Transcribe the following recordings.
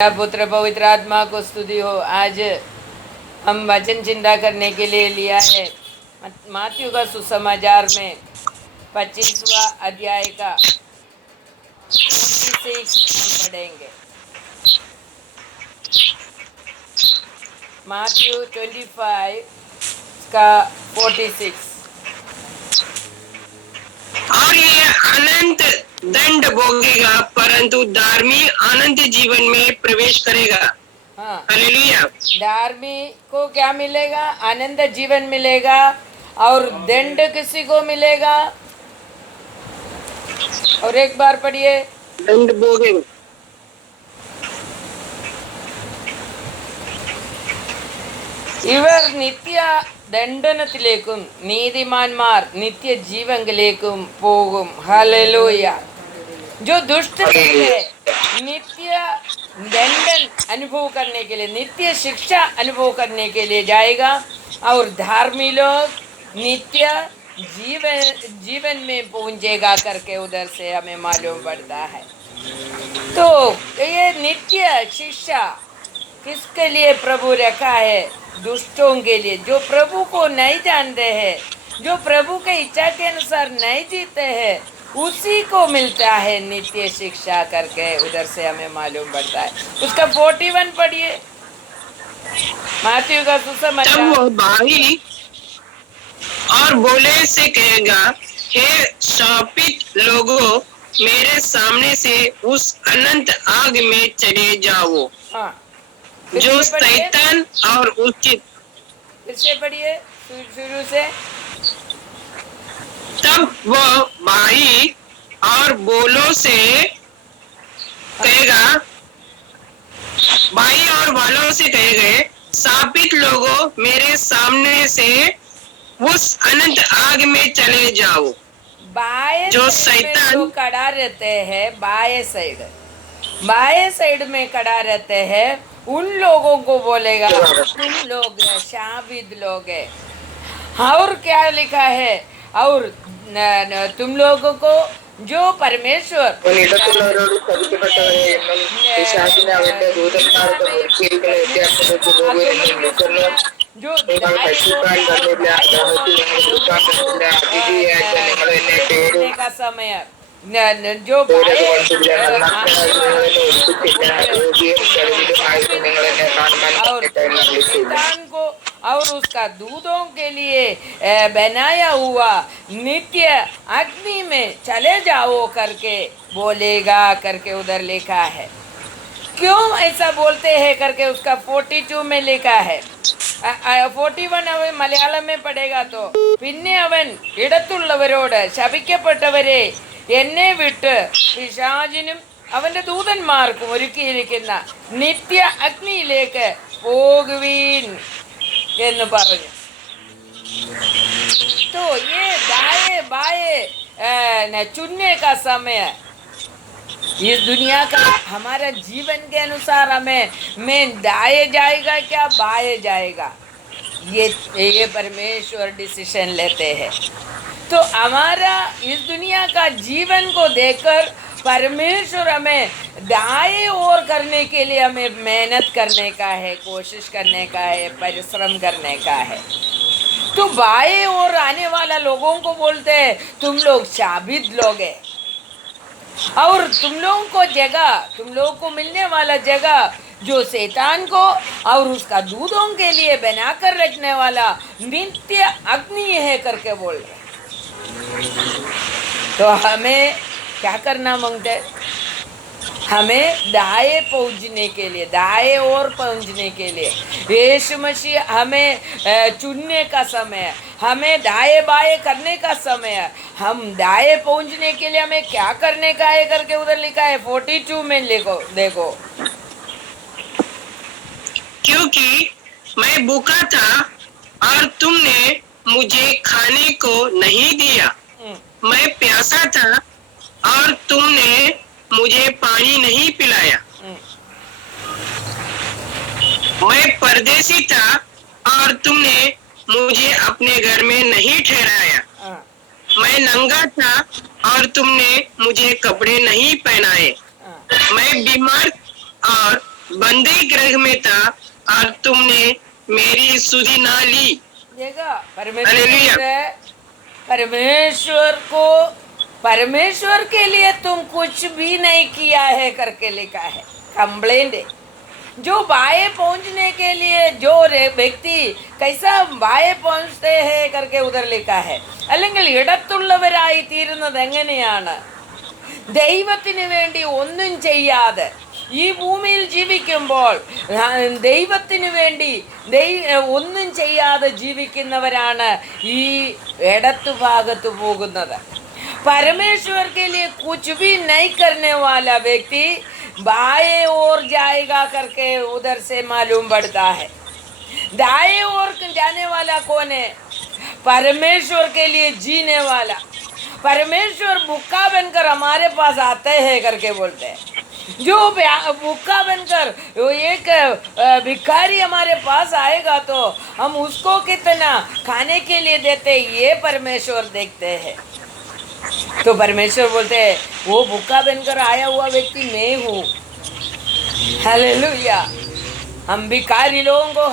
पुत्र पवित्र आत्मा को स्तुति हो। आज हम वचन चिंता करने के लिए लिया है मात्यु का सुसमाचार में 25वां अध्याय का 46 हम पढ़ेंगे। मात्यु 25 का 46। और ये अनंत दंड भोगेगा परंतु धार्मिक अनंत जीवन में प्रवेश करेगा। हाँ, हालेलुया। धार्मिक को क्या मिलेगा? आनंद जीवन मिलेगा। और दंड किसी को मिलेगा? और एक बार पढ़िए। दंड भोगेगा। ഇവർ നിത്യ ദണ്ഡനത്തിലേക്കും നീതിമാന്മാർ नित्य जीवनिलेकुम പോകും। हालेलुया। जो दुष्ट है नित्य दंडन अनुभव करने के लिए, नित्य शिक्षा अनुभव करने के लिए जाएगा और धार्मिक लोग नित्य जीवन में पहुंचेगा करके उधर से हमें मालूम पड़ता है। तो ये नित्य शिक्षा किसके लिए प्रभु रखा है? दुष्टों के लिए, जो प्रभु को नहीं जानते हैं, जो प्रभु के इच्छा के अनुसार नहीं जीते हैं, उसी को मिलता है नित्य शिक्षा करके उधर से हमें मालूम पड़ता है। उसका 41 पढ़िए। मात्यु का सुसमाचार। तब वो भाई और बोले से कहेगा, हे शापित लोगों, मेरे सामने से उस अनंत आग में चले जाओ। हाँ, जो शैतान और उसके किससे पढ़िए शुरू से। तब वह भाई और बोलो से कहेगा, भाई और वालों से कहेगा, शापित लोगों, मेरे सामने से उस अनंत आग में चले जाओ। बाएं जो साइड में शैतान जो खड़ा रहते हैं, बाएं साइड में खड़ा रहते हैं, उन लोगों को बोलेगा तुम लोग शाबिद लोग है। और क्या लिखा है? और तुम लोगों को जो परमेश्वर जो का समय जो शैतान को और उसका दूतों के लिए बनाया हुआ नित्य अग्नि में चले जाओ करके बोलेगा करके उधर लिखा है। क्यों ऐसा बोलते हैं करके उसका 42 में लिखा है। 41 അവൻ മലയാളം में पढ़ेगा तो പിന്നെ അവൻ ഇടത്തുള്ളവരോട് ശപിക്കപ്പെട്ടവരെ എന്നെ വിട്ട് പിശാചിനും അവന്റെ ദൂതന്മാർക്കും ഒരുക്കിയിരിക്കുന്ന നിത്യ അഗ്നിയിലേക്ക് പോകുവീൻ എന്ന് പറഞ്ഞു। तो ये दाएं बाएं चुनने का समय, इस दुनिया का हमारा जीवन के अनुसार हमें मैं दाएं जाएगा क्या बाएं जाएगा, ये परमेश्वर डिसीजन लेते हैं। तो हमारा इस दुनिया का जीवन को देखकर परमेश्वर हमें दाएं ओर करने के लिए हमें मेहनत करने का है, कोशिश करने का है, परिश्रम करने का है। तो बाएं ओर आने वाला लोगों को बोलते हैं तुम लोग शाबिद लोग हैं। और तुम लोगों को जगह, तुम लोगों को मिलने वाला जगह जो शैतान को और उसका दूतों के लिए बनाकर रखने वाला नित्य अग्नि है करके बोल रहे। तो हमें क्या करना मांगते हैं? हमें दाएं पहुंचने के लिए, दाएं ओर पहुंचने के लिए यीशु मसीह हमें चुनने का समय है, हमें दाएं बाएं करने का समय है। हम दाएं पहुंचने के लिए हमें क्या करने का है करके उधर लिखा है 42 में देखो। क्योंकि मैं भूखा था और तुमने मुझे खाने को नहीं दिया, मैं प्यासा था और तुमने मुझे पानी नहीं पिलाया, मैं परदेसी था और तुमने मुझे अपने घर में नहीं ठहराया, मैं नंगा था और तुमने मुझे कपड़े नहीं पहनाए, मैं बीमार और बंदी गृह में था और तुमने मेरी सुधि ना ली। देखा, हालेलुया। परमेश्वर के लिए तुम कुछ भी नहीं किया है करके लिखा है। कंप्लेंट है जो बाएं पहुंचने के लिए जो व्यक्ति कैसा बाएं पहुंचते हैं करके उधर लिखा है. അല്ലെങ്കിൽ ഇടത്തുള്ളവരായി തീരുന്നത് എങ്ങനെയാണ്? ദൈവത്തിന് വേണ്ടി ഒന്നും ചെയ്യാതെ ഈ ഭൂമിയിൽ ജീവിക്കുമ്പോൾ ദൈവത്തിന് വേണ്ടി ഒന്നും ചെയ്യാതെ ജീവിക്കുന്നവരാണ് ഈ ഇടത്തു ഭാഗത്ത് പോകുന്നത്. परमेश्वर के लिए कुछ भी नहीं करने वाला व्यक्ति बाएं ओर जाएगा करके उधर से मालूम पड़ता है. दाएं ओर जाने वाला कौन है? परमेश्वर के लिए जीने वाला. परमेश्वर भूखा बनकर हमारे पास आते हैं करके बोलते हैं. जो भूखा बनकर एक भिखारी हमारे पास आएगा तो हम उसको कितना खाने के लिए देते, ये परमेश्वर देखते हैं. तो परमेश्वर बोलते हैं वो भूखा बनकर आया हुआ व्यक्ति मैं हूँ. हालेलुया. हम भिखारी लोगों को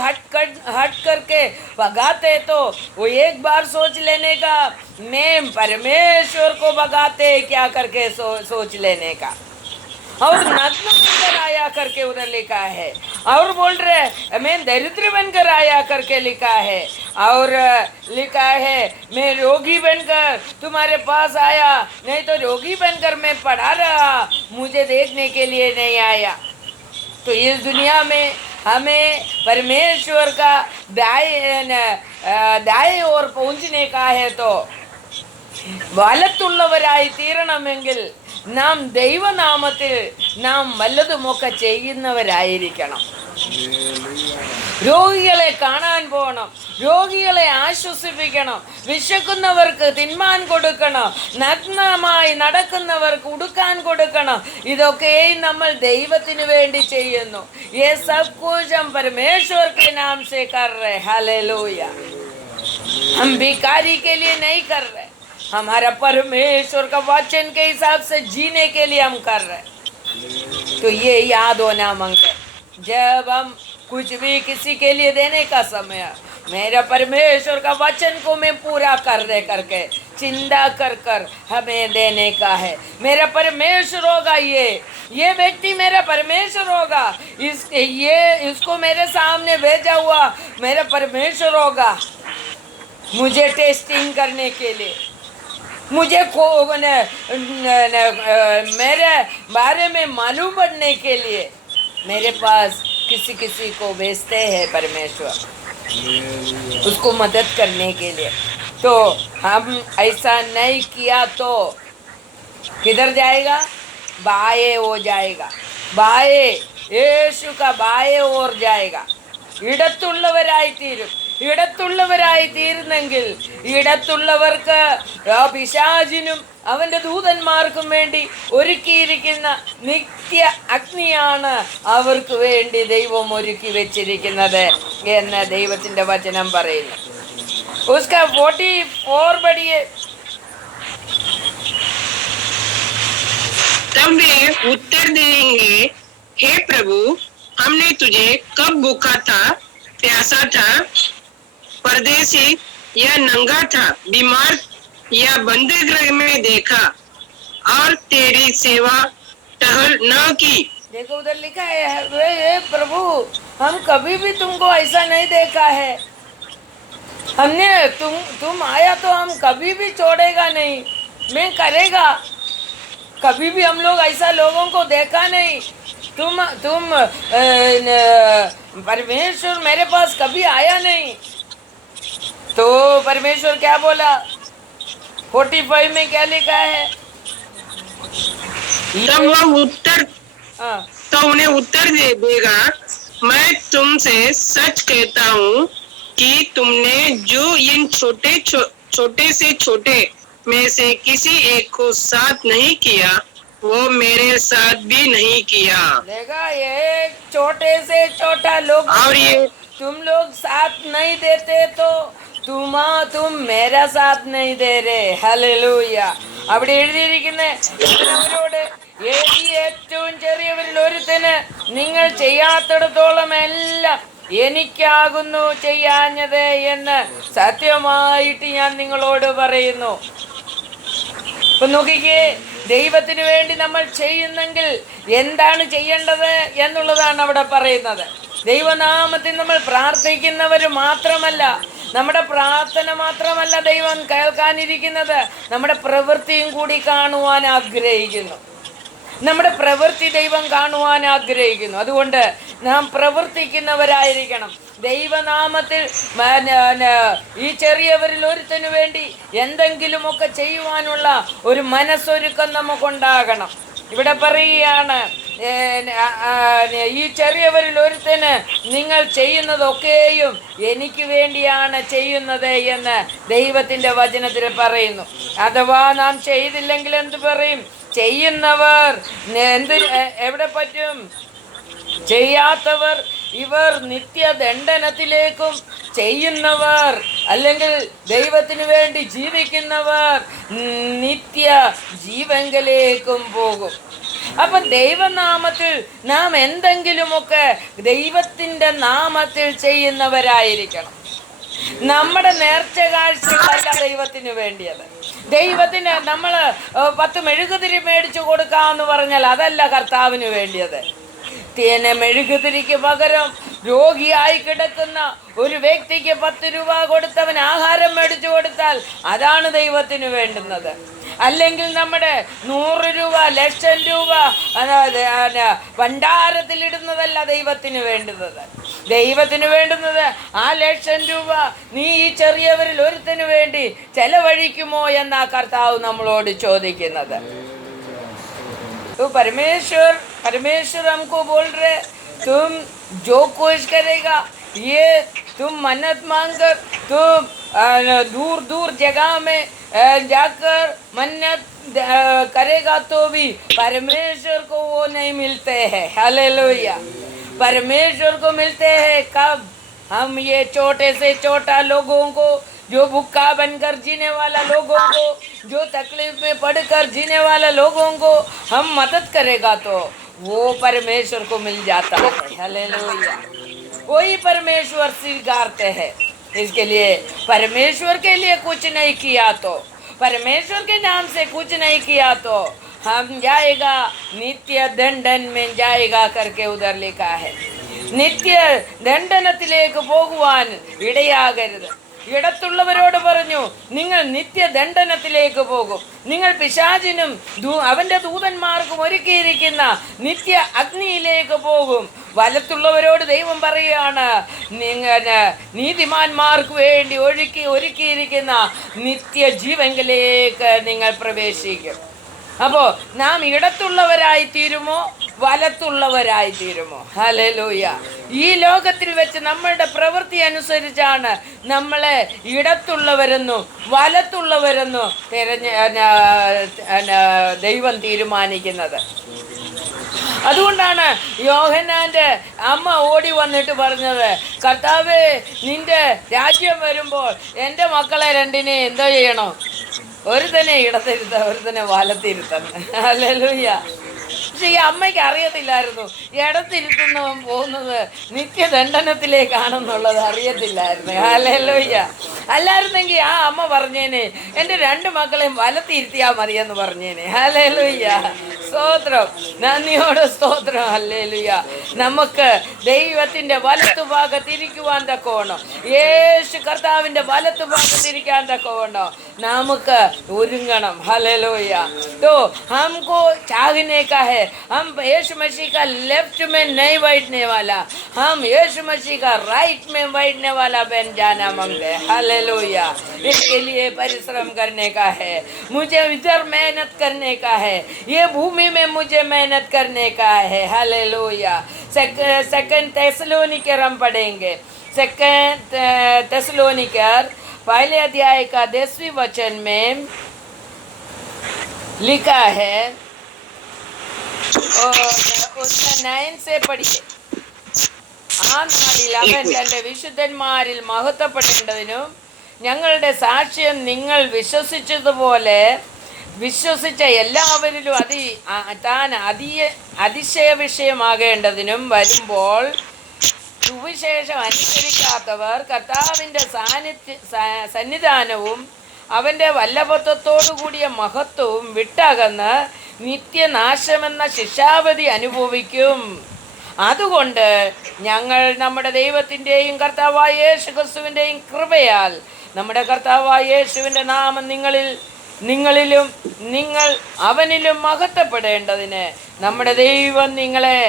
हट करके भगाते तो वो एक बार सोच लेने का मैं परमेश्वर को भगाते क्या करके सोच लेने का. और नग्न बनकर आया करके उधर लिखा है. और बोल रहे मैं दरिद्र बनकर आया करके लिखा है. और लिखा है मैं रोगी बनकर तुम्हारे पास आया, नहीं तो रोगी बनकर मैं पड़ा रहा, मुझे देखने के लिए नहीं आया. तो इस दुनिया में हमें परमेश्वर का दाएं ओर पहुंचने का है. तो വലത്തുള്ളവരായി തീരണമെങ്കിൽ നാം ദൈവനാമത്തിൽ നാം വല്ലതുമൊക്കെ ചെയ്യുന്നവരായിരിക്കണം. രോഗികളെ കാണാൻ പോകണം, രോഗികളെ ആശ്വസിപ്പിക്കണം, വിശക്കുന്നവർക്ക് തിന്മാൻ കൊടുക്കണം, നഗ്നമായി നടക്കുന്നവർക്ക് ഉടുക്കാൻ കൊടുക്കണം. ഇതൊക്കെയും നമ്മൾ ദൈവത്തിന് വേണ്ടി ചെയ്യുന്നു. ये सब कुछ हम परमेश्वर के नाम से कर रहे. हालेलुया. हम भिखारी के लिए नहीं कर रहे, हमारा परमेश्वर का वचन के हिसाब से जीने के लिए हम कर रहे. तो ये याद होना मांगते जब हम कुछ भी किसी के लिए देने का समय मेरा परमेश्वर का वचन को मैं पूरा कर रहे करके चिंता कर कर हमें देने का है. मेरा परमेश्वर होगा, ये व्यक्ति मेरा परमेश्वर होगा, इसको मेरे सामने भेजा हुआ मेरा परमेश्वर होगा. मुझे टेस्टिंग करने के लिए, मुझे मेरे बारे में मालूम पड़ने के लिए मेरे पास किसी को भेजते हैं परमेश्वर, उसको मदद करने के लिए. तो हम ऐसा नहीं किया तो किधर जाएगा? बाएं हो जाएगा. बाएं यीशु का बाएं ओर जाएगा. ഇടത്തുള്ളവരായി തീരും. ഇടത്തുള്ളവരായി തീരുന്നെങ്കിൽ ഇടത്തുള്ളവർക്ക് പിശാചിനും അവന്റെ ദൂതന്മാർക്കും വേണ്ടി ഒരുക്കിയിരിക്കുന്ന നിത്യ അഗ്നിയാണ് അവർക്ക് വേണ്ടി ദൈവം ഒരുക്കി വെച്ചിരിക്കുന്നത് എന്ന് ദൈവത്തിന്റെ വചനം പറയുന്നു. उसका 44 बढ़िए. तब वे उत्तर देंगे हे प्रभु हमने तुझे कब भूखा था, प्यासा था, परदेसी या नंगा था, बीमार या बंदी गृह में देखा और तेरी सेवा टहल न की. देखो उधर लिखा है हे प्रभु हम कभी भी तुमको ऐसा नहीं देखा है. हमने तुम आया तो हम कभी भी छोड़ेगा नहीं, मैं करेगा. कभी भी हम लोग ऐसा लोगों को देखा नहीं. तुम परमेश्वर मेरे पास कभी आया नहीं. तो परमेश्वर क्या बोला? 45 में क्या लिखा है? तब वह उत्तर तो उन्हें उत्तर देगा मैं तुमसे सच कहता हूँ कि तुमने जो इन छोटे से छोटे में से किसी एक को साथ नहीं किया वो मेरे साथ भी नहीं किया. देखा ये छोटे से छोटा लोग और ये तुम लोग साथ नहीं देते तो तुम मेरा साथ नहीं दे रहे. हालेलुया. അവിടെ എഴുതിയിരിക്കുന്ന അവരോട് ഈ ഏറ്റവും ചെറിയവരിൽ ഒരുത്തന് നിങ്ങൾ ചെയ്യാത്തിടത്തോളം എല്ലാം എനിക്കാകുന്നു ചെയ്യാഞ്ഞത് എന്ന് സത്യമായിട്ട് ഞാൻ നിങ്ങളോട് പറയുന്നു. ഇപ്പൊ നോക്കിക്കേ, ദൈവത്തിന് വേണ്ടി നമ്മൾ ചെയ്യുന്നെങ്കിൽ എന്താണ് ചെയ്യേണ്ടത് എന്നുള്ളതാണ് അവിടെ പറയുന്നത്. ദൈവനാമത്തിൽ നമ്മൾ പ്രാർത്ഥിക്കുന്നവർ മാത്രമല്ല, നമ്മുടെ പ്രാർത്ഥന മാത്രമല്ല ദൈവം കേൾക്കാനിരിക്കുന്നത്, നമ്മുടെ പ്രവൃത്തിയും കൂടി കാണുവാൻ ആഗ്രഹിക്കുന്നു. നമ്മുടെ പ്രവൃത്തി ദൈവം കാണുവാൻ ആഗ്രഹിക്കുന്നു. അതുകൊണ്ട് നാം പ്രവർത്തിക്കുന്നവരായിരിക്കണം. ദൈവനാമത്തിൽ ഈ ചെറിയവരിൽ ഒരുത്തനു വേണ്ടി എന്തെങ്കിലുമൊക്കെ ചെയ്യുവാനുള്ള ഒരു മനസ്സൊരുക്കം നമുക്കുണ്ടാകണം. ഇവിടെ പറയുകയാണ്, ഈ ചെറിയവരിൽ ഒരുത്തന് നിങ്ങൾ ചെയ്യുന്നതൊക്കെയും എനിക്ക് വേണ്ടിയാണ് ചെയ്യുന്നത് എന്ന് ദൈവത്തിൻ്റെ വചനത്തിൽ പറയുന്നു. അഥവാ നാം ചെയ്തില്ലെങ്കിൽ എന്ത് പറയും? ചെയ്യുന്നവർ എവിടെ പറ്റും? ചെയ്യാത്തവർ ഇവർ നിത്യദണ്ഡനത്തിലേക്കും, ചെയ്യുന്നവർ അല്ലെങ്കിൽ ദൈവത്തിന് വേണ്ടി ജീവിക്കുന്നവർ നിത്യ ജീവങ്കലേക്കും പോകും. അപ്പം ദൈവനാമത്തിൽ നാം എന്തെങ്കിലുമൊക്കെ ദൈവത്തിൻ്റെ നാമത്തിൽ ചെയ്യുന്നവരായിരിക്കണം. നമ്മുടെ നേർച്ച കാഴ്ചകളല്ല ദൈവത്തിന് വേണ്ടിയത്. ദൈവത്തിന് നമ്മൾ 10 മെഴുകുതിരി മേടിച്ചു കൊടുക്കാമെന്ന് പറഞ്ഞാൽ അതല്ല കർത്താവിന് വേണ്ടിയത്. മെഴുകുതിരിക്ക് പകരം രോഗിയായി കിടക്കുന്ന ഒരു വ്യക്തിക്ക് 10 രൂപ കൊടുത്തവൻ ആഹാരം മേടിച്ചു കൊടുത്താൽ അതാണ് ദൈവത്തിന് വേണ്ടുന്നത്. അല്ലെങ്കിൽ നമ്മുടെ 100 രൂപ, 1,00,000 രൂപ ഭണ്ഡാരത്തിലിടുന്നതല്ല ദൈവത്തിന് വേണ്ടുന്നത്. ദൈവത്തിന് വേണ്ടുന്നത് ആ 1,00,000 രൂപ നീ ഈ ചെറിയവരിൽ ഒരുത്തന് വേണ്ടി ചെലവഴിക്കുമോ എന്നാ കർത്താവ് നമ്മളോട് ചോദിക്കുന്നത്. तो परमेश्वर हमको बोल रहे, तुम जो कुछ करेगा, ये तुम मन्नत मांगकर तुम दूर दूर जगह में जाकर मन्नत करेगा तो भी परमेश्वर को वो नहीं मिलते हैं. हालेलुया. परमेश्वर को मिलते हैं कब? हम ये छोटे से छोटा लोगों को, जो भूखा बनकर जीने वाला लोगों को, जो तकलीफ में पड़कर जीने वाला लोगों को हम मदद करेगा तो वो परमेश्वर को मिल जाता है. हालेलुया. वही परमेश्वर स्वीकारते हैं. इसके लिए परमेश्वर के लिए कुछ नहीं किया तो, परमेश्वर के नाम से कुछ नहीं किया तो हम जाएगा नित्य दंडन में जाएगा करके उधर लिखा है. നിത്യ ദണ്ഡനത്തിലേക്ക് പോകുവാൻ ഇടയാകരുത്. ഇടത്തുള്ളവരോട് പറഞ്ഞു, നിങ്ങൾ നിത്യദണ്ഡനത്തിലേക്ക് പോകും. നിങ്ങൾ പിശാചിനും അവൻ്റെ ദൂതന്മാർക്കും ഒരുക്കിയിരിക്കുന്ന നിത്യ അഗ്നിയിലേക്ക് പോകും. വലത്തുള്ളവരോട് ദൈവം പറയുകയാണ്, നീതിമാന്മാർക്ക് വേണ്ടി ഒരുക്കിയിരിക്കുന്ന നിത്യജീവങ്കിലേക്ക് നിങ്ങൾ പ്രവേശിക്കും. അപ്പോൾ നാം ഇടത്തുള്ളവരായിത്തീരുമോ വലത്തുള്ളവരായിത്തീരുമോ? ഹല്ലേലൂയ. ഈ ലോകത്തിൽ വെച്ച് നമ്മളുടെ പ്രവൃത്തി അനുസരിച്ചാണ് നമ്മളെ ഇടത്തുള്ളവരെന്നും വലത്തുള്ളവരെന്നും ദൈവം തീരുമാനിക്കുന്നത്. അതുകൊണ്ടാണ് യോഹന്നാൻ്റെ അമ്മ ഓടി വന്നിട്ട് പറഞ്ഞത്, കർത്താവേ, നിന്റെ രാജ്യം വരുമ്പോൾ എൻ്റെ മക്കളെ രണ്ടിനെ എന്തോ ചെയ്യണം? ഒരുത്തനെ ഇടത്തിരുത്ത, ഒരുത്തനെ വലത്തിരുത്തണം. ഹല്ലേലൂയ. പക്ഷെ ഈ അമ്മയ്ക്ക് അറിയത്തില്ലായിരുന്നു ഇടത്തിരുത്തുന്നവൻ പോകുന്നത് നിത്യദണ്ഡനത്തിലേക്കാണെന്നുള്ളത് അറിയത്തില്ലായിരുന്നു. ഹല്ലേലൂയ. അല്ലായിരുന്നെങ്കിൽ ആ അമ്മ പറഞ്ഞേനെ, എൻ്റെ 2 മക്കളെയും വലത്തിരുത്തിയാൽ മതിയെന്ന് പറഞ്ഞേനെ. ഹല്ലേലൂയ. സ്തോത്രം, നന്ദിയോട് സ്തോത്രം. ഹല്ലേലൂയ. നമുക്ക് ദൈവത്തിൻ്റെ വലത്തുഭാഗത്തിരിക്കുവാൻ തക്കവണ്ണം, യേശു കർത്താവിൻ്റെ വലത്തുഭാഗത്തിരിക്കാൻ തക്കവണ്ണം നമുക്ക് ഒരുങ്ങണം. ഹല്ലേലൂയ. तो हमको चाहने का है, हम यीशु मसीह का लेफ्ट में नहीं बैठने वाला, हम यीशु मसीह का राइट में बैठने वाला बन जाना मांगते हैं. हालेलुया. इसके लिए परिश्रम करने का है, मुझे इधर मेहनत करने का है, ये भूमि में मुझे मेहनत करने का है. हालेलुया. सेकंड थेसलोनिकर हम पढ़ेंगे. सेकंड थेसलोनिकर 1 अध्याय का 10वें वचन में लिखा है, उसका 9 से पढ़िए. ആ നാളിൽ അവൻ തൻ്റെ വിശുദ്ധന്മാരിൽ മഹത്വപ്പെടേണ്ടതിനും ഞങ്ങളുടെ സാക്ഷ്യം നിങ്ങൾ വിശ്വസിച്ചതുപോലെ വിശ്വസിച്ച എല്ലാവരിലും താൻ അതിശയ വിഷയമാകേണ്ടതിനും വരുമ്പോൾ സുവിശേഷം അനുസരിക്കാത്തവർ കർത്താവിൻ്റെ സന്നിധാനവും അവൻ്റെ വല്ലഭത്വത്തോടു കൂടിയ മഹത്വവും വിട്ടകന്ന് നിത്യനാശമെന്ന ശിക്ഷാവധി അനുഭവിക്കും. അതുകൊണ്ട് ഞങ്ങൾ നമ്മുടെ ദൈവത്തിൻ്റെയും കർത്താവായ യേശു ക്രിസ്തുവിൻ്റെയും കൃപയാൽ നമ്മുടെ കർത്താവായ യേശുവിൻ്റെ നാമം നിങ്ങളിലും നിങ്ങൾ അവനിലും മഹത്വപ്പെടേണ്ടതിന് നമ്മുടെ ദൈവം നിങ്ങളെ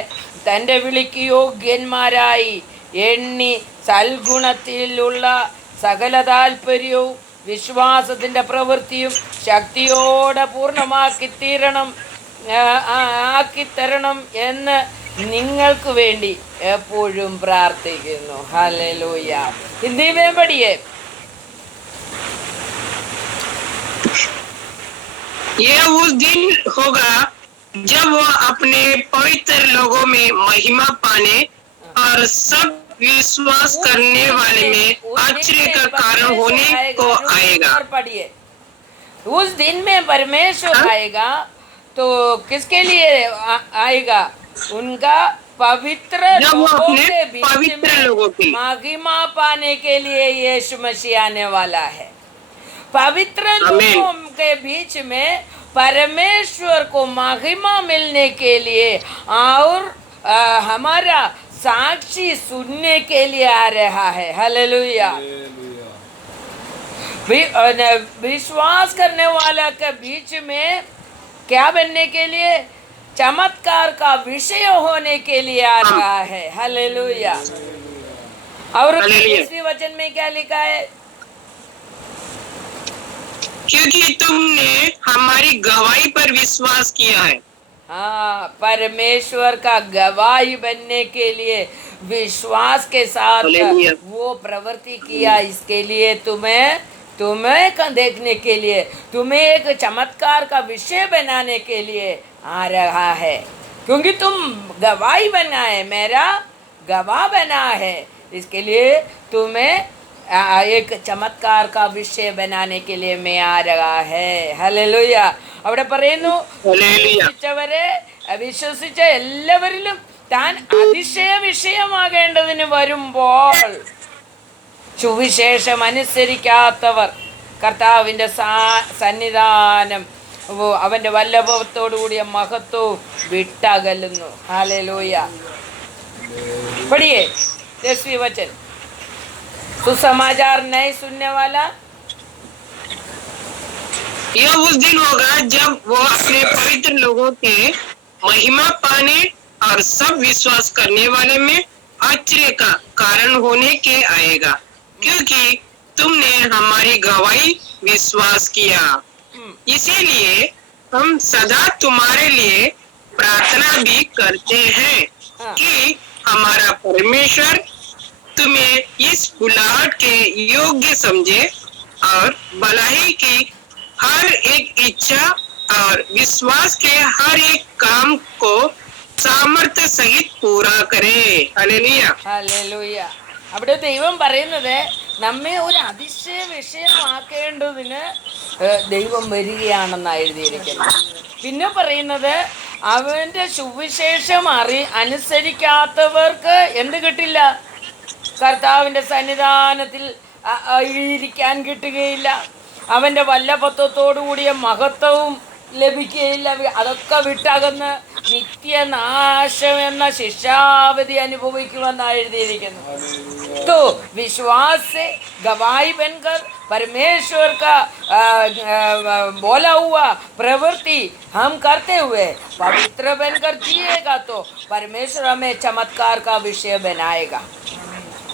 തൻ്റെ വിളിക്ക് യോഗ്യന്മാരായി എണ്ണി സൽഗുണത്തിലുള്ള സകല താല്പര്യവും വിശ്വാസത്തിൻ്റെ പ്രവൃത്തിയും ശക്തിയോടെ ആക്കിത്തരണം എന്ന് നിങ്ങൾക്ക് വേണ്ടി എപ്പോഴും പ്രാർത്ഥിക്കുന്നു. ഹല്ലേലൂയ. हिंदी में पढ़िए. यह उस दिन होगा जब वह अपने पवित्र लोगों में महिमा पाने और सब विश्वास करने वाले में आश्चर्य का कारण होने को आएगा. पढ़िए. उस दिन में परमेश्वर आएगा तो किसके लिए आएगा? उनका पवित्र लोगों के बीच में महिमा पाने के लिए यीशु मसीह आने वाला है. पवित्र लोगों के बीच में परमेश्वर को महिमा मिलने के लिए और हमारा साक्षी सुनने के लिए आ रहा है. हालेलुया. विश्वास करने वाला के बीच में क्या बनने के लिए? चमत्कार का विषय होने के लिए आ रहा है. हालेलुया. और इसी वचन में क्या लिखा है? क्योंकि तुमने हमारी गवाही पर विश्वास किया है. हाँ, परमेश्वर का गवाही बनने के लिए विश्वास के साथ वो प्रवृत्ति किया. इसके लिए तुम्हें देखने के लिए, तुम्हें एक चमत्कार का विषय बनाने के लिए आ रहा है. क्योंकि तुम गवाही बना है, मेरा गवाह बना है, इसके लिए तुम्हें एक चमत्कार का विषय बनाने के लिए मैं आ रहा है. ഹല്ലേലൂയ. അവിടെ പറയുന്നു, വിശ്വസിച്ച എല്ലാവരിലും താൻ അതിശയ വിഷയമാകേണ്ടതിന് വരുമ്പോൾ സുവിശേഷം അനുസരിക്കാത്തവർ കർത്താവിൻ്റെ സന്നിധാനം അവൻ്റെ വല്ലഭത്തോടു കൂടിയ മഹത്വവും വിട്ടകലുന്നു. ഹല്ലേലൂയ. पढ़िए 10वीं वचन. सुसमाचार नहीं सुनने वाला. यह उस दिन होगा जब वो अपने पवित्र लोगों के महिमा पाने और सब विश्वास करने वाले में आश्चर्य का कारण होने के आएगा. क्योंकि तुमने हमारी गवाही विश्वास किया. इसीलिए हम सदा तुम्हारे लिए प्रार्थना भी करते हैं कि हमारा परमेश्वर तुम्हें इस बुलाहट के योग्य समझे और भलाई की हर एक इच्छा और विश्वास के हर एक काम को सामर्थ्य सहित पूरा करे. हालेलुया. ഹല്ലേലൂയ. അവിടെ ദൈവം പറയുന്നത് നമ്മെ ഒരു അതിശയ വിഷയമാക്കേണ്ടതിന് ദൈവം വരികയാണെന്ന് എഴുതിയിരിക്കുന്നു. പിന്നെ പറയുന്നത് അവൻ്റെ സുവിശേഷം അനുസരിക്കാത്തവർക്ക് എന്ത് കിട്ടില്ല? കർത്താവിൻ്റെ സന്നിധാനത്തിൽ ഇരിക്കാൻ കിട്ടുകയില്ല. അവൻ്റെ വല്ലഭത്വത്തോടു കൂടിയ മഹത്വവും ലഭിക്കുകയില്ല. അതൊക്കെ വിട്ടകന്ന് നിത്യനാശം എന്ന ശിക്ഷാവധി അനുഭവിക്കുമെന്നാണ് എഴുതിയിരിക്കുന്നു. तो विश्वास से गवाही बनकर परमेश्वर का बोला हुआ प्रवृत्ति हम करते हुए पवित्र बनकर जिएगा तो परमेश्वर हमें चमत्कार का विषय बनाएगा.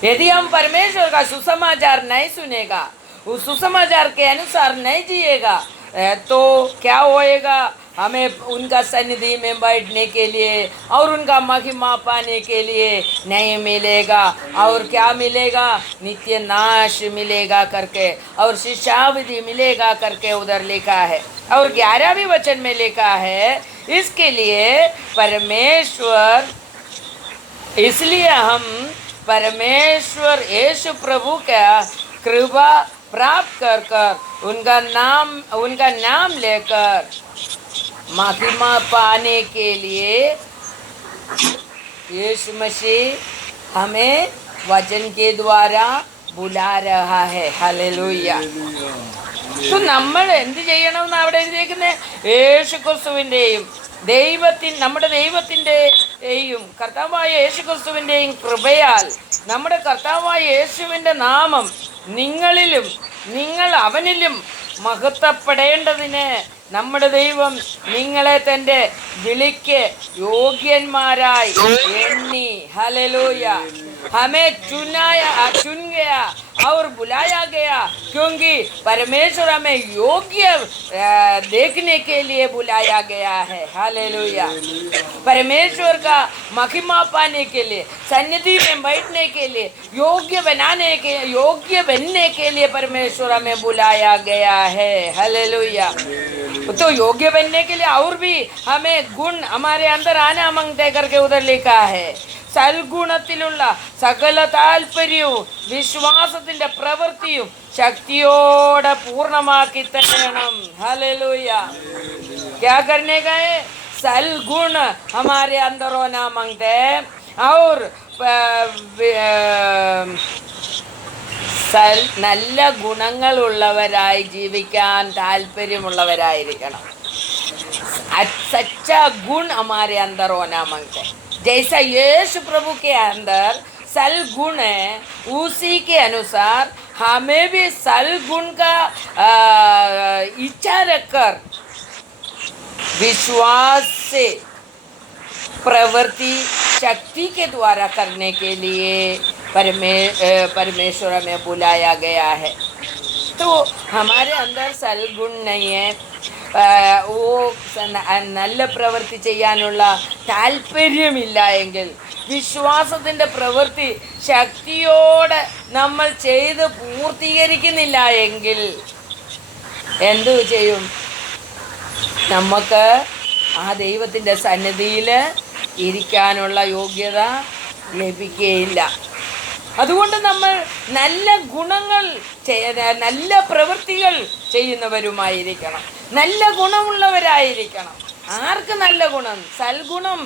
यदि हम परमेश्वर का सुसमाचार नहीं सुनेगा, उस सुसमाचार के अनुसार नहीं जिएगा, तो क्या होएगा? हमें उनका सन्निधि में बैठने के लिए और उनका महिमा पाने के लिए नहीं मिलेगा. और क्या मिलेगा? नित्य नाश मिलेगा करके और शिक्षाविधि मिलेगा करके उधर लिखा है. और 11वें वचन में लिखा है, इसके लिए इसलिए हम परमेश्वर यीशु प्रभु का कृपा प्राप्त कर कर उनका नाम लेकर महिमा पाने के लिए यीशु मसीह हमें वचन के द्वारा बुला रहा है. हालेलൂയ. നമ്മൾ എന്ത് ചെയ്യണമെന്ന് അവിടെ എഴുതിയിരിക്കുന്നത്? യേശു ക്രിസ്തുവിൻ്റെയും നമ്മുടെ ദൈവത്തിൻ്റെയും കർത്താവായ യേശു ക്രിസ്തുവിൻ്റെയും കൃപയാൽ നമ്മുടെ കർത്താവായ യേശുവിൻ്റെ നാമം നിങ്ങളിലും നിങ്ങൾ അവനിലും മഹത്വപ്പെടേണ്ടതിന് നമ്മുടെ ദൈവം നിങ്ങളെ തൻ്റെ വിളിക്ക് യോഗ്യന്മാരായി എണ്ണി. ഹല്ലേലൂയ. हमें चुन गया और बुलाया गया क्योंकि परमेश्वर हमें योग्य देखने के लिए बुलाया गया है. हालेलुया. परमेश्वर का महिमा पाने के लिए, सन्निधि में बैठने के लिए, योग्य बनने के लिए परमेश्वर हमें बुलाया गया है. हालेलुया. तो योग्य बनने के लिए और भी हमें गुण हमारे अंदर आना मांगते करके उधर लिखा है. സൽഗുണത്തിലുള്ള സകല താല്പര്യവും വിശ്വാസത്തിന്റെ പ്രവൃത്തിയും ശക്തിയോടെ പൂർണ്ണമാക്കി തരണം. हालेलुय. क्या करने का है? सलगुण हमारे अंदर होना मांगते हैं और നല്ല ഗുണങ്ങളുള്ളവരായി ജീവിക്കാൻ താല്പര്യമുള്ളവരായിരിക്കണം. सच्चा गुण हमारे अंदर होना मांगते हैं. जैसा यीशु प्रभु के अंदर सलगुण है, उसी के अनुसार हमें भी सलगुण का इच्छा रखकर विश्वास से प्रवृत्ति शक्ति के द्वारा करने के लिए परमेश्वर में बुलाया गया है. तो हमारे अंदर सलगुण नहीं है, നല്ല പ്രവൃത്തി ചെയ്യാനുള്ള താല്പര്യമില്ല എങ്കിൽ, വിശ്വാസത്തിൻ്റെ പ്രവൃത്തി ശക്തിയോടെ നമ്മൾ ചെയ്ത് പൂർത്തീകരിക്കുന്നില്ല എങ്കിൽ എന്തു ചെയ്യും? നമുക്ക് ആ ദൈവത്തിൻ്റെ സന്നിധിയിൽ ഇരിക്കാനുള്ള യോഗ്യത ലഭിക്കുകയില്ല. അതുകൊണ്ട് നമ്മൾ നല്ല ഗുണങ്ങൾ നല്ല പ്രവൃത്തികൾ ചെയ്യുന്നവരുമായിരിക്കണം, നല്ല ഗുണമുള്ളവരായിരിക്കണം. ആർക്ക് നല്ല ഗുണം? സൽഗുണം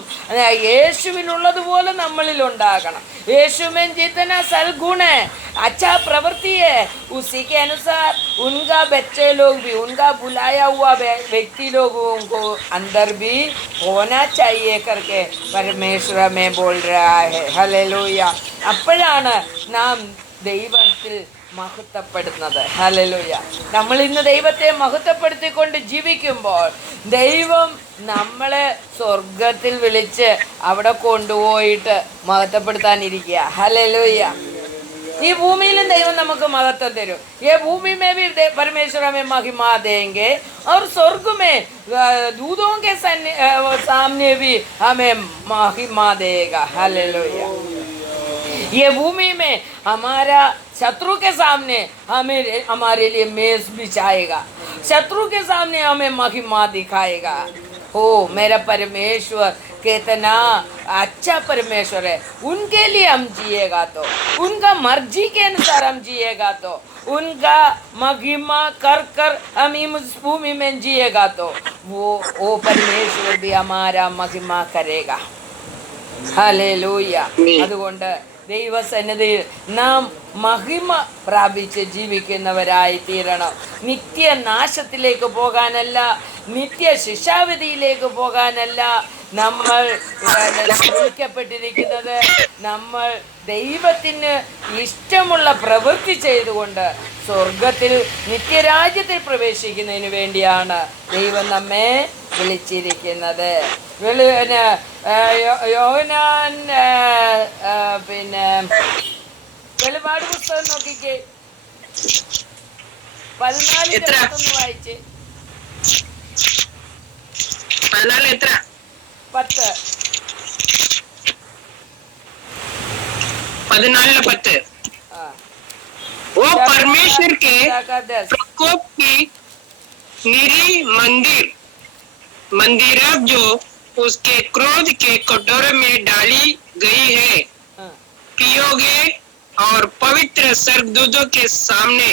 യേശുവിനുള്ളതുപോലെ നമ്മളിൽ ഉണ്ടാകണം. यीशु में जितना सलगुण है, अच्छा प्रवृत्ति है, उसी के अनुसार उनका बच्चे लोग भी, उनका बुलाया हुआ व्यक्ति लोगों को अंदर भी होना चाहिए करके परमेश्वर में बोल रहा है. हालेलूया. അപ്പോഴാണ് നാം ദൈവത്തിൽ മഹത്വപ്പെടുന്നത്. ഹല്ലേലൂയ. നമ്മൾ ഇന്ന് ദൈവത്തെ മഹത്വപ്പെടുത്തിക്കൊണ്ട് ജീവിക്കുമ്പോൾ ദൈവം നമ്മളെ സ്വർഗത്തിൽ വിളിച്ച് അവിടെ കൊണ്ടുപോയിട്ട് മഹത്വപ്പെടുത്താനിരിക്കുക. ഹല്ലേലൂയ. ഈ ഭൂമിയിലും ദൈവം നമുക്ക് മഹത്വം തരും. ये भूमि में भी परमेश्वर हमें महिमा देंगे और स्वर्ग में दूतों के सामने भी हमें महिमा देगा. हालेलूया. ये भूमि में हमारा शत्रु के सामने हमारे लिए मेज बिछाएगा, शत्रु के सामने हमें महिमा दिखाएगा. ओ मेरा परमेश्वर कितना अच्छा परमेश्वर है. उनके लिए हम जिएगा तो, उनका मर्जी के अनुसार हम जिएगा तो, उनका महिमा कर कर हम इस भूमि में जिएगा तो वो परमेश्वर भी हमारा महिमा करेगा. हालेलूയ. അതുകൊണ്ട് ദൈവസന്നിധിയിൽ നാം മഹിമ പ്രാപിച്ച് ജീവിക്കുന്നവരായി തീരണം. നിത്യനാശത്തിലേക്ക് പോകാനല്ല, നിത്യ ശിക്ഷാവിധിയിലേക്ക് പോകാനല്ല നമ്മൾ വിളിക്കപ്പെട്ടിരിക്കുന്നത്. നമ്മൾ ദൈവത്തിന് ഇഷ്ടമുള്ള പ്രവൃത്തി ചെയ്തുകൊണ്ട് സ്വർഗത്തിൽ നിത്യരാജ്യത്തിൽ പ്രവേശിക്കുന്നതിന് വേണ്ടിയാണ് ദൈവം നമ്മെ വിളിച്ചിരിക്കുന്നത്. യോഹന്നാൻ പിന്നെ വെളിപാട് പുസ്തകം നോക്കിക്കേ, 14 വായിച്ച്. 14:10 वो परमेश्वर के प्रकोप की निरी मंदिर जो उसके क्रोध के कटोरे में डाली गई है, पियोगे और पवित्र स्वर्गदूतों के सामने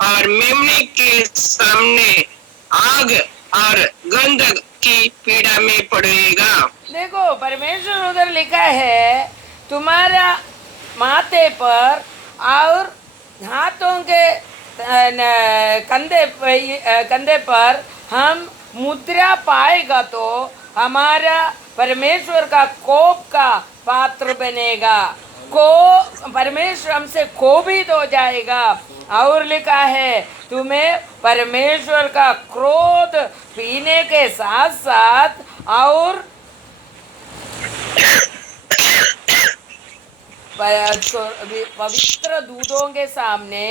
और मेमने के सामने आग और गंधक की पीड़ा में पड़ेगा। देखो परमेश्वर उधर लिखा है तुम्हारा माथे पर और हाथों के कंधे पर हम मुद्रा पाएगा तो हमारा परमेश्वर का कोप का पात्र बनेगा। को परमेश्वर हमसे कोपित हो जाएगा। और लिखा है तुम्हें परमेश्वर का क्रोध पीने के साथ साथ और पवित्र दूतों के सामने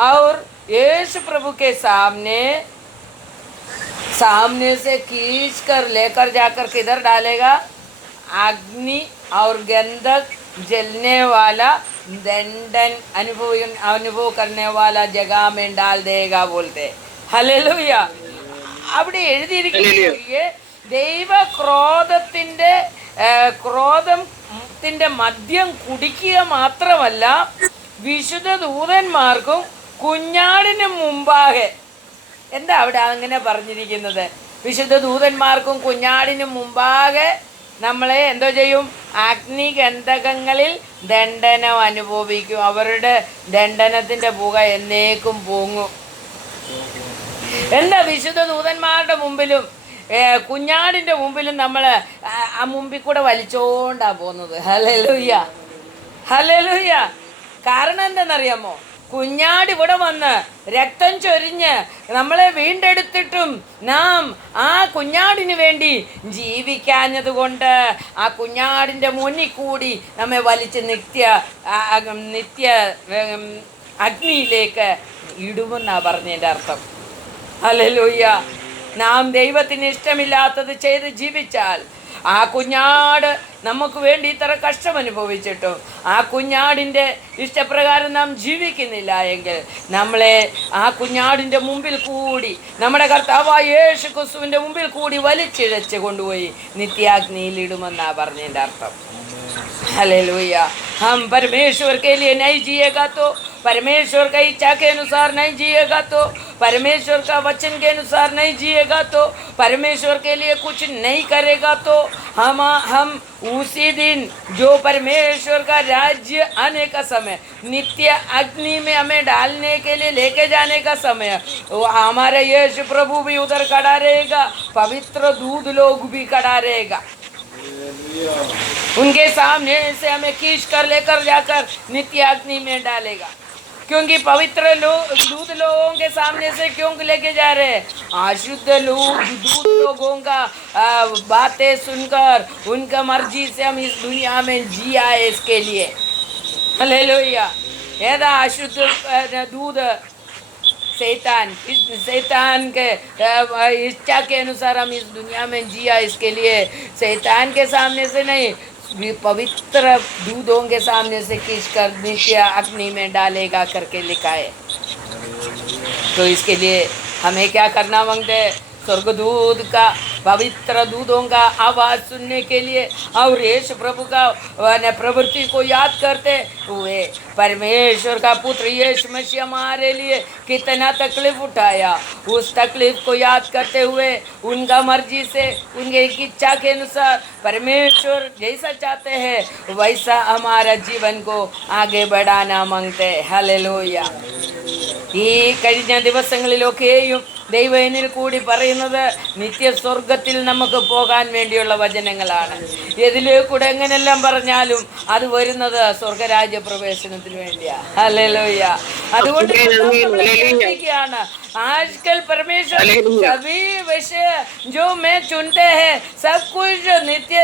और यीशु प्रभु के सामने से खींच कर लेकर जाकर किधर डालेगा? अग्नि और गंधक जलने वाला दंडन अनुभव करने वाला जगह में डाल देगा बोलते। ഹല്ലേലൂയ. അവിടെ എഴുതിയിരിക്കുന്നത് ദൈവ ക്രോധത്തിന്റെ മദ്യം കുടിക്കുക മാത്രമല്ല വിശുദ്ധ ദൂതന്മാർക്കും കുഞ്ഞാടിനും മുമ്പാകെ. എന്താ അവിടെ അങ്ങനെ പറഞ്ഞിരിക്കുന്നത്? വിശുദ്ധ ദൂതന്മാർക്കും കുഞ്ഞാടിനും മുമ്പാകെ നമ്മളെ എന്തോ ചെയ്യും? അഗ്നിഗന്ധകങ്ങളിൽ ദണ്ഡനം അനുഭവിക്കും. അവരുടെ ദണ്ഡനത്തിൻ്റെ പുക എന്നേക്കും പൊങ്ങും. എന്താ വിശുദ്ധ ദൂതന്മാരുടെ മുമ്പിലും കുഞ്ഞാടിൻ്റെ മുമ്പിലും നമ്മൾ ആ മുമ്പിൽ കൂടെ വലിച്ചോണ്ടാ പോകുന്നത്. Hallelujah, hallelujah. കാരണം എന്താണെന്നറിയാമോ? കുഞ്ഞാട് ഇവിടെ വന്ന് രക്തം ചൊരിഞ്ഞ് നമ്മളെ വീണ്ടെടുത്തിട്ടും നാം ആ കുഞ്ഞാടിന് വേണ്ടി ജീവിക്കാഞ്ഞത് കൊണ്ട് ആ കുഞ്ഞാടിൻ്റെ മുന്നിൽ കൂടി നമ്മെ വലിച്ച് നിത്യ അഗ്നിയിലേക്ക് ഇടുമെന്നാണ് പറഞ്ഞതിൻ്റെ അർത്ഥം. ഹല്ലേലൂയ. നാം ദൈവത്തിന് ഇഷ്ടമില്ലാത്തത് ചെയ്ത് ജീവിച്ചാൽ ആ കുഞ്ഞാട് നമുക്ക് വേണ്ടി ഇത്ര കഷ്ടം അനുഭവിച്ചിട്ടും ആ കുഞ്ഞാടിൻ്റെ ഇഷ്ടപ്രകാരം നാം ജീവിക്കുന്നില്ല എങ്കിൽ നമ്മളെ ആ കുഞ്ഞാടിൻ്റെ മുമ്പിൽ കൂടി നമ്മുടെ കർത്താവായ യേശു ക്രിസ്തുവിൻ്റെ മുമ്പിൽ കൂടി വലിച്ചിഴച്ച് കൊണ്ടുപോയി നിത്യാഗ്നിയിൽ ഇടുമെന്നാണ് പറഞ്ഞതിൻ്റെ അർത്ഥം. हालेलुया. हम परमेश्वर के लिए नहीं जिएगा तो, परमेश्वर का इच्छा के अनुसार नहीं जिएगा तो, परमेश्वर का वचन के अनुसार नहीं जिएगा तो, परमेश्वर के लिए कुछ नहीं करेगा तो हम उसी दिन जो परमेश्वर का राज्य आने का समय, नित्य अग्नि में हमें डालने के लिए लेके जाने का समय, वो हमारे यीशु प्रभु भी उधर खड़ा रहेगा, पवित्र दूत लोग भी खड़ा रहेगा. उनके सामने से हमें खींच कर लेकर जाकर नित्य अग्नि में डालेगा. क्योंकि पवित्र दूत लोगों के सामने से क्यों लेके जा रहे हैं? अशुद्ध दूत लोगों का बातें सुनकर उनका मर्जी से हम इस दुनिया में जिया है इसके लिए. हालेलुया. ऐसा अशुद्ध दूत शैतान के इच्छा के अनुसार हम इस दुनिया में जिया, इसके लिए शैतान के सामने से नहीं पवित्र दूतों के सामने से खींचकर नित्य अग्नि में डालेगा करके लिखा है. तो इसके लिए हमें क्या करना मांगते? स्वर्गदूत का पवित्र दूतों का आवाज़ सुनने के लिए और यीशु प्रभु का प्रवृत्ति को याद करते हुए परमेश्वर का पुत्र यीशु मसीह हमारे लिए कितना तकलीफ उठाया, उस तकलीफ को याद करते हुए उनका मर्जी से उनके इच्छा के अनुसार परमेश्वर जैसा चाहते हैं वैसा हमारा जीवन को आगे बढ़ाना मांगते. हालेलूया. ഈ കഴിഞ്ഞ ദിവസങ്ങളിലൊക്കെയും ദൈവം എന്നിൽ കൂടി പറയുന്നത് നിത്യസ്വർഗത്തിൽ നമുക്ക് പോകാൻ വേണ്ടിയുള്ള വചനങ്ങളാണ്. ഇതിലേക്കൂടെ എങ്ങനെല്ലാം പറഞ്ഞാലും അത് വരുന്നത് സ്വർഗരാജ്യ പ്രവേശനത്തിന് വേണ്ടിയാണ്. ഹല്ലേലൂയ. അതുകൊണ്ട് आजकल परमेश्वर सभी विषय जो मैं चुनते हैं सब कुछ नित्य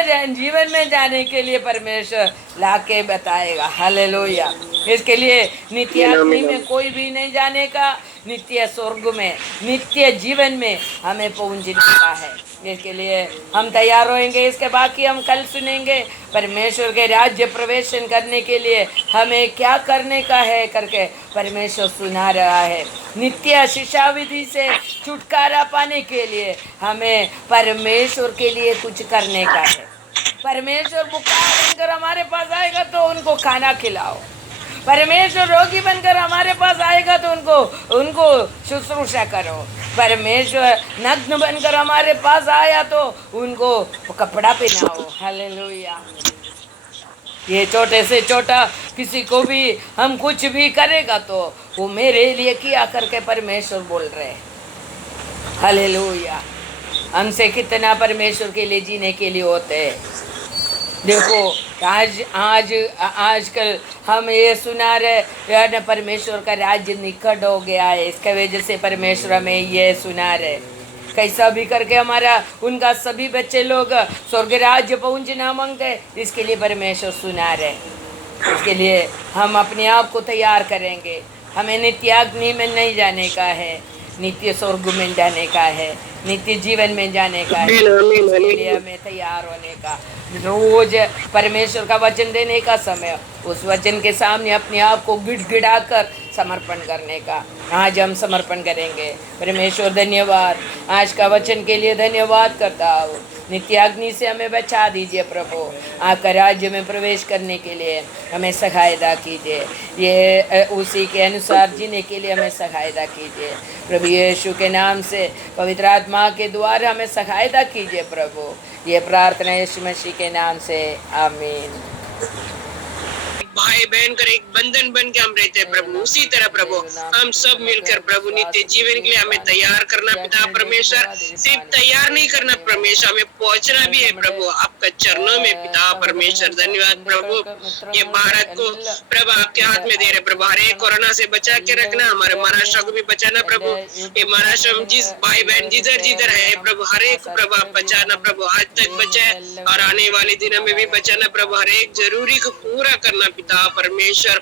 जीवन में जाने के लिए परमेश्वर लाके बताएगा. हालेलुया. इसके लिए नित्य अग्नि में कोई भी नहीं जाने का, नित्य स्वर्ग में नित्य जीवन में हमें पहुंचने का है. इसके लिए हम तैयार होंगे. इसके बाकी हम कल सुनेंगे. परमेश्वर के राज्य प्रवेशन करने के लिए हमें क्या करने का है करके परमेश्वर सुना रहा है. नित्य शिक्षा विधि से छुटकारा पाने के लिए हमें परमेश्वर के लिए कुछ करने का है. परमेश्वर बुखार बनकर हमारे पास आएगा तो उनको खाना खिलाओ. परमेश्वर रोगी बनकर हमारे पास आएगा तो उनको शुश्रूषा करो। परमेश्वर नग्न बनकर हमारे पास आया तो उनको कपड़ा पहनाओ। हालेलुया। ये छोटे से छोटा किसी को भी हम कुछ भी करेगा तो वो मेरे लिए किया करके परमेश्वर बोल रहे हैं। हालेलुया। हमसे कितना परमेश्वर के लिए जीने के लिए होते हैं। देखो आजकल हम ये सुना रहे यार परमेश्वर का राज्य निकट हो गया है, इसका वजह से परमेश्वर हमें ये सुना रहे। कैसा भी करके हमारा उनका सभी बच्चे लोग स्वर्ग राज्य पहुंचना मांगते, इसके लिए परमेश्वर सुना रहे। इसके लिए हम अपने आप को तैयार करेंगे। हमें नित्य अग्नि में नहीं जाने का है, नित्य स्वर्ग में जाने का है, नित्य जीवन में जाने का है। इसके लिए हमें तैयार होने का, रोज परमेश्वर का वचन देने का समय, उस वचन के सामने अपने आप को गिड़गिड़ा कर समर्पण करने का। आज हम समर्पण करेंगे। परमेश्वर धन्यवाद, आज का वचन के लिए धन्यवाद करता हूँ। नित्य अग्नि से हमें बचा दीजिए प्रभु। आपका राज्य में प्रवेश करने के लिए हमें सहायता कीजिए। ये उसी के अनुसार जीने के लिए हमें सहायता कीजिए प्रभु यीशु के नाम से। पवित्र आत्मा के द्वारा हमें सहायता कीजिए प्रभु। ये प्रार्थना यीशु मसीह के नाम से, आमीन। भाई बहन कर एक बंधन बन के हम रहते हैं प्रभु, उसी तरह प्रभु हम सब मिलकर प्रभु नित्य जीवन के लिए हमें तैयार करना पिता परमेश्वर। सिर्फ तैयार नहीं करना परमेश्वर, हमें पहुंचना भी है प्रभु आपका चरणों में पिता परमेश्वर। धन्यवाद प्रभु। ये भारत को प्रभु आपके हाथ में दे रहे प्रभु। हर एक कोरोना से बचा के रखना, हमारे महाराष्ट्र को भी बचाना प्रभु। ये महाराष्ट्र में जिस भाई बहन जिधर है प्रभु, हर एक प्रभु आप बचाना प्रभु। आज तक बचाए और आने वाले दिनों में भी बचाना प्रभु। हर एक जरूरी को पूरा करना पिता परमेश्वर।